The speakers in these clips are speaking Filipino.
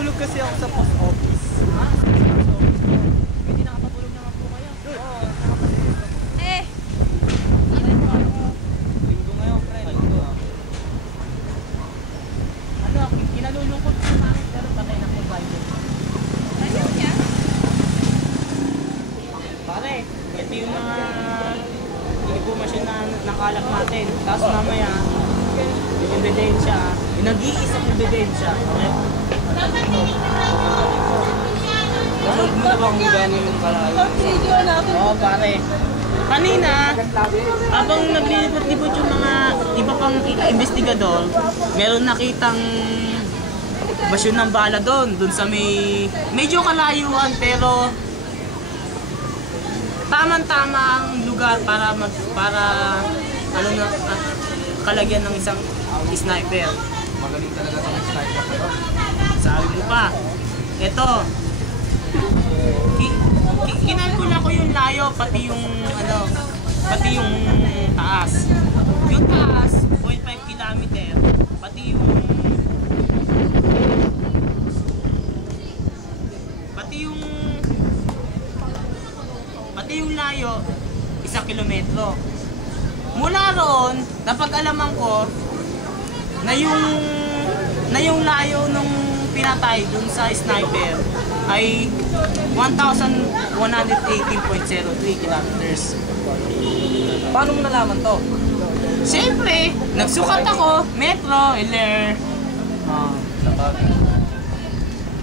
Nahulog kasi ako sa post office. Ha? Hindi nakapabulog naman po kayo. Oo. Eh! Linggo ngayon, friend. Linggo. Ano, kinalulungkot ko namin pero patay na po tayo. Ayun niya? Pare, ito yung mga informasyon na nakalap natin. Tapos mamaya, yung ebidensya, yung nag-iisang ebidensya. Nanood mo na ba kung gano'n yung kalayo? Oo, pare. Kanina, habang naglilibot-libot yung mga iba pang investigador, meron nakitang basyon ng bala doon sa may medyo kalayuan pero tamang-tama ang lugar para kalagyan ng isang sniper. Magaling talaga sa sniper na to. Sabi mo pa, eto, kinalkula ko yung layo, pati yung taas. Yung taas, 0.5 kilometer, pati yung layo, 1 kilometro. Mula roon, napag-alaman ko na yung layo nung pinatay dun sa sniper ay 1,118.03 kilometers. Paano mo nalaman to? Siyempre, nagsukat ako, metro, LR.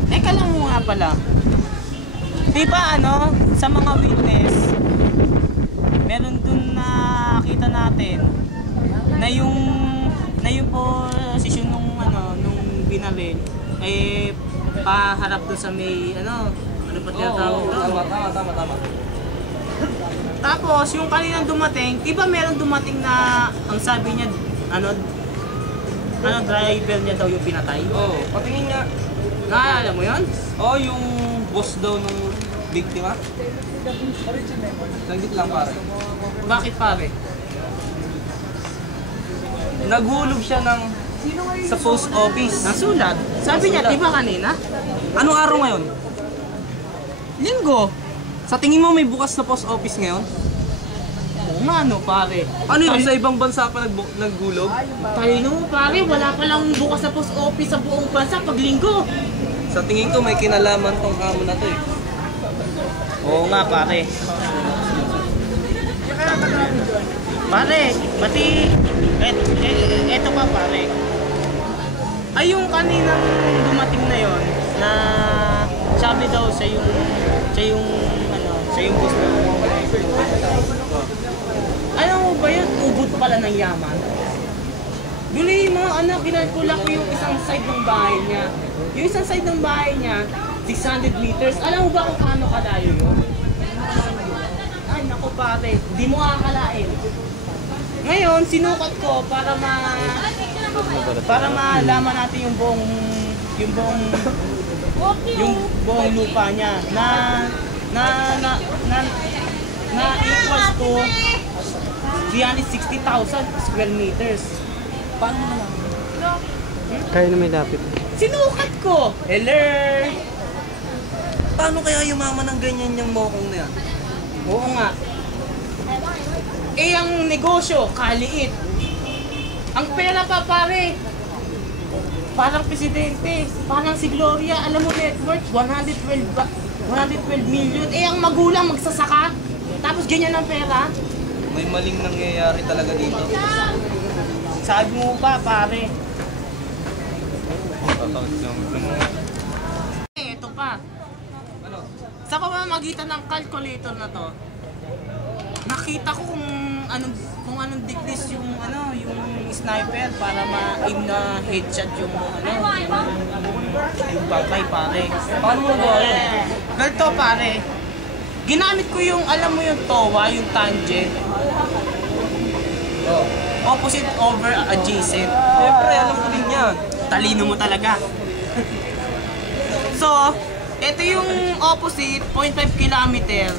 Teka lang mo nga pala. Di ba sa mga witness, meron dun na nakita natin na yung posisyon nung binaril eh paharap doon sa may ano pa tinatawag doon. Tama. Tapos yung kaninang dumating, di ba meron dumating na ang sabi niya driver niya daw yung pinatay? Oo, patingin nga. Naalala mo yun? Oo, yung boss daw nung biktima. Langgit lang pare. Bakit pare? Naghulog siya sa post office. Nasulat. Sabi niya, di ba kanina? Anong araw ngayon? Linggo. Sa tingin mo may bukas na post office ngayon? Oo nga pare. Ano yun? Sa ibang bansa pa naghulog? Tayo pare, wala pa lang bukas na post office sa buong bansa pag linggo. Sa tingin ko may kinalaman tong amo na to eh. Oo nga pare. Pare, pati eto pa pare. Ay yung kaninang dumating na yon na sabi daw sa yung boss na. Alam mo ba yun? Ubod pala ng yaman. Duli mo, kinalkula ko yung isang side ng bahay niya. Yung isang side ng bahay niya, 600 meters. Alam mo ba kung paano kalayo yun? Ay, naku pare, di mo akalain. Ngayon, sinukat ko para malaman natin yung buong lupa niya na equals to 360,000 square meters. Paano mo naman? Kaya na may lapit. Sinukat ko! Hello! Paano kaya yumaman ng ganyan yung mokong na yan? Oo nga. Eh, ang negosyo, kaliit. Ang pera pa, pare. Parang presidente. Parang si Gloria, alam mo net worth, 112 million. Eh, ang magulang magsasaka. Tapos ganyan ang pera. May maling nangyayari talaga dito. Sabi mo pa, pare. Eh, ito pa. Ano? Sa pamamagitan ng calculator na to, nakita ko kung anong degrees yung sniper para ma-aim na headshot yung bangkay pare. Paano mo ba? Ganito pare. Ginamit ko yung yung TOWA, yung tangent. Oh. Opposite over adjacent. Siyempre, alam ko din yan. Talino mo talaga. So, ito yung opposite, 0.5 kilometer.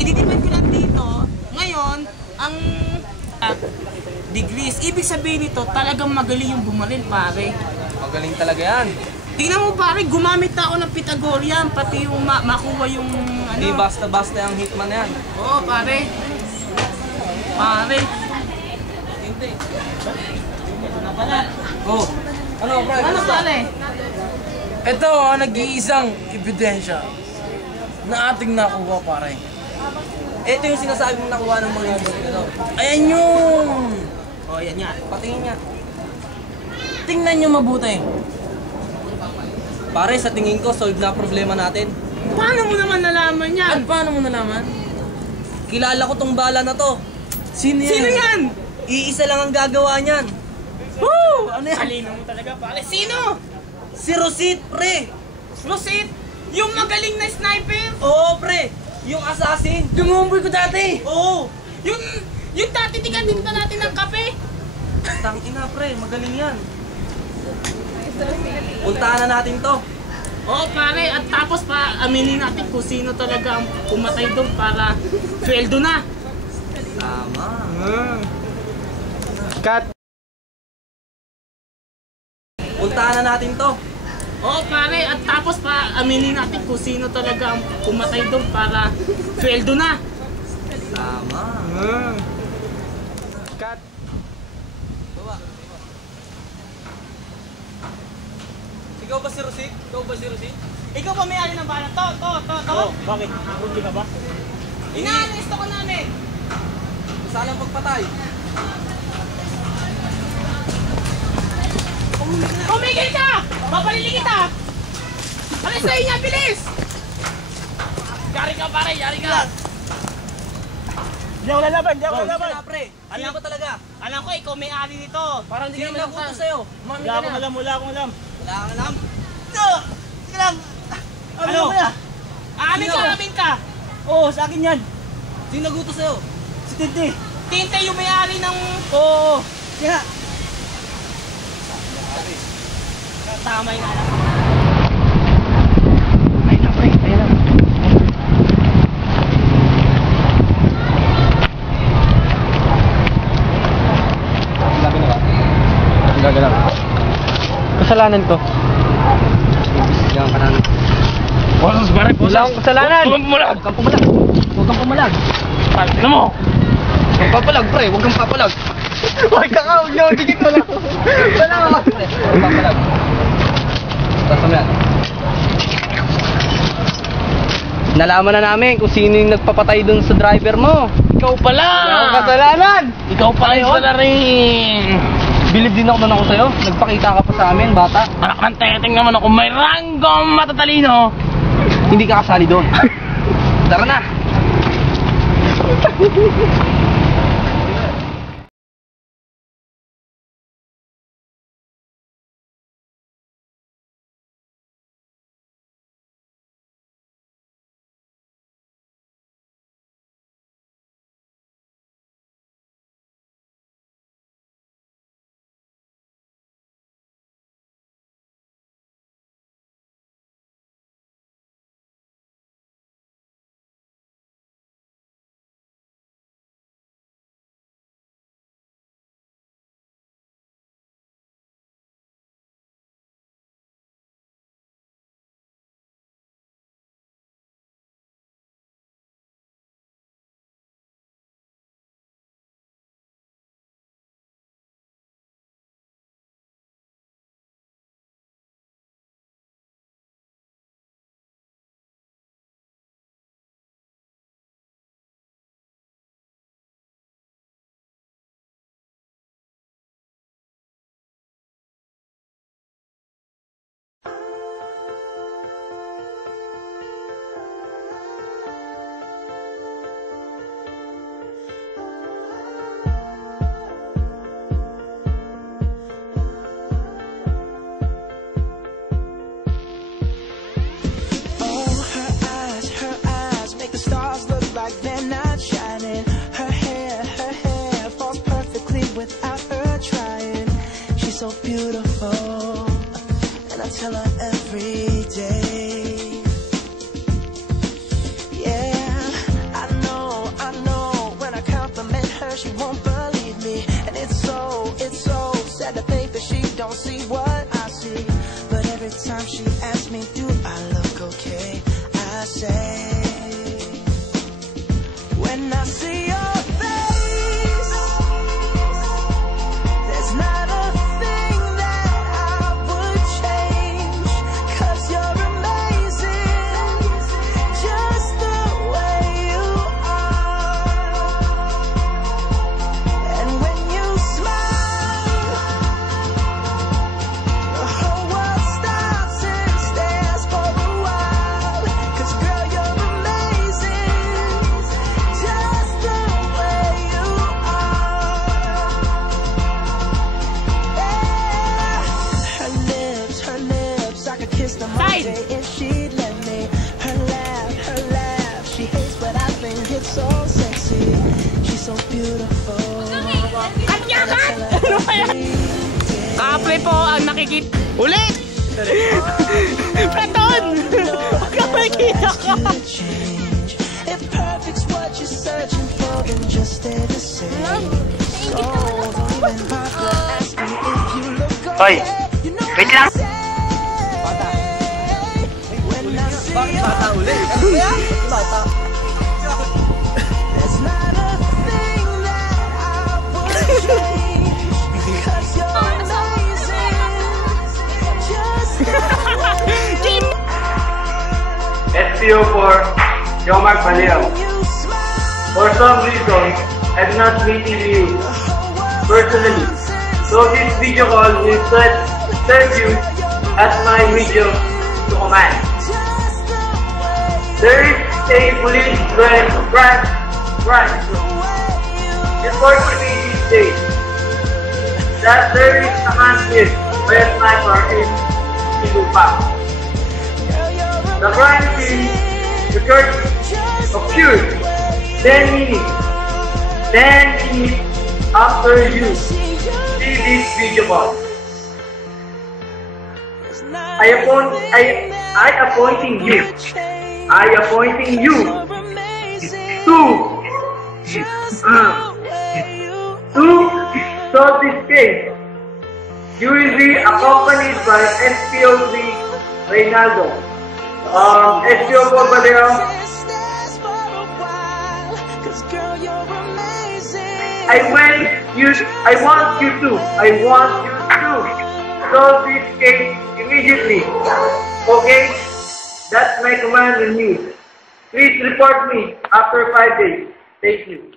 I-divide ko lang dito. Ngayon, ang degrees. Ibig sabihin nito, talagang magaling yung bumaril, pare. Magaling talaga yan. Tingnan mo pare, gumamit na ako ng Pythagorean, pati yung makuha yung ano. Hindi basta-basta yung hitman na yan. Oo pare. Pare. Hindi. Oh. Ano, pre? Ano pare? Ito ang nag-iisang ebidensya na ating nakuha, pare. Ito yung sinasabi mong nakuha ng mga investigador. Ayan yun! Oh, yan nga. Patingin niya. Tingnan nyo mabuti. Pare, sa tingin ko, solve na ang problema natin. Paano mo naman nalaman yan? At paano mo nalaman? Kilala ko tong bala na to. Sino yan? Sino yan? Iisa lang ang gagawa niyan. Woo! Ano yan? Kalino mo talaga pare. Sino? Si Rosit, pre. Rosit? Yung magaling na sniper? Oo, pre. Yung assassin. Dumumboy ko dati! Oo. Yung tatitigan din na natin ng kape? Tangina, pre. Magaling yan. Puntahan na natin to. Oo pare, at tapos pa aminin natin kung sino talaga ang pumatay doon para sweldo na. Tama. Cut. Puntahan na natin to. Oo pare, at tapos pa aminin natin kung sino talaga ang pumatay doon para sweldo na. Tama. Cut. Ikaw ba si Rosit? Ikaw ba si Rosit? Ikaw ba may-ari ng bahala? To. Bakit? Hindi ka ba? Ina-anesto ko namin. Salang pagpatay. Tumigil ka! Papalili kita! Alistahin niya, bilis! Yari ka pare, yari ka! Di ako lalaban, di ako lalaban! Sila, pre. Sino ba talaga? Alam ko, ikaw may-ari nito. Parang hindi Sino naman nagutos sa'yo? Wala akong alam. Wala kang alam. Sige lang! Ano? Amin Sino? ka, amin ka! Oo, sa akin yan. Sino nagutos sa'yo? Si Tinte. Tinte yung may-ari ng... Oo. Kaya, Tama yung alam. ayun na, pre. Ayun na. Gagalaw. Kasalanan ko. Diyan ka namin. Boses, pare, boses. Wala akong kasalanan. Huwag kang pumalag. Huwag kang pumalag. Huwag kang pumalag. Tignan mo. Huwag kang papalag, pre. Huwag kang papalag. Huwag ka ka. Huwag niyo. Dikit mo lang. Wala ka, pre. Huwag kang papalag. Basta mo yan. Nalaman na namin kung sino yung nagpapatay dun sa driver mo. Ikaw pala. Wala akong kasalanan. Ikaw pala yun. Wala rin. Bilib din ako nun ako sa'yo. Nagpakita ka pa sa amin, bata. Anak ng teteng naman ako. May ranggong matatalino. Hindi ka kasali doon. Tara na. tell her every day. Yeah, I know, when I compliment her, she won't believe me. And it's so sad to think that she don't see what I see. But every time she Simple po ang nakikita. Ulit! Platon! Huwag ka makikita ka! If perfect's what you're searching for, then just stay the same. So don't even bother asking if you look Hoy! okay. You know Wait lang! when I see Bakit you, bata ulit? Ano ba yan? Bata. there's not a thing that I would change. Because you're amazing. Just Jim! SPO for Jomar Paliao. you smile. For some reason, I'm not meeting you personally. So this video call will serve you as my video to command. There is a police branch reporting me these days that there is a man killed by a sniper in Ilupa. The crime scene occurred 10 minutes after you see this video call. I appointing you to solve this case. You will be accompanied by SPO3 Reynaldo. SPO for Baleo. I want you to solve this case immediately. Okay? That's my command on you. Please report me after 5 days. Thank you.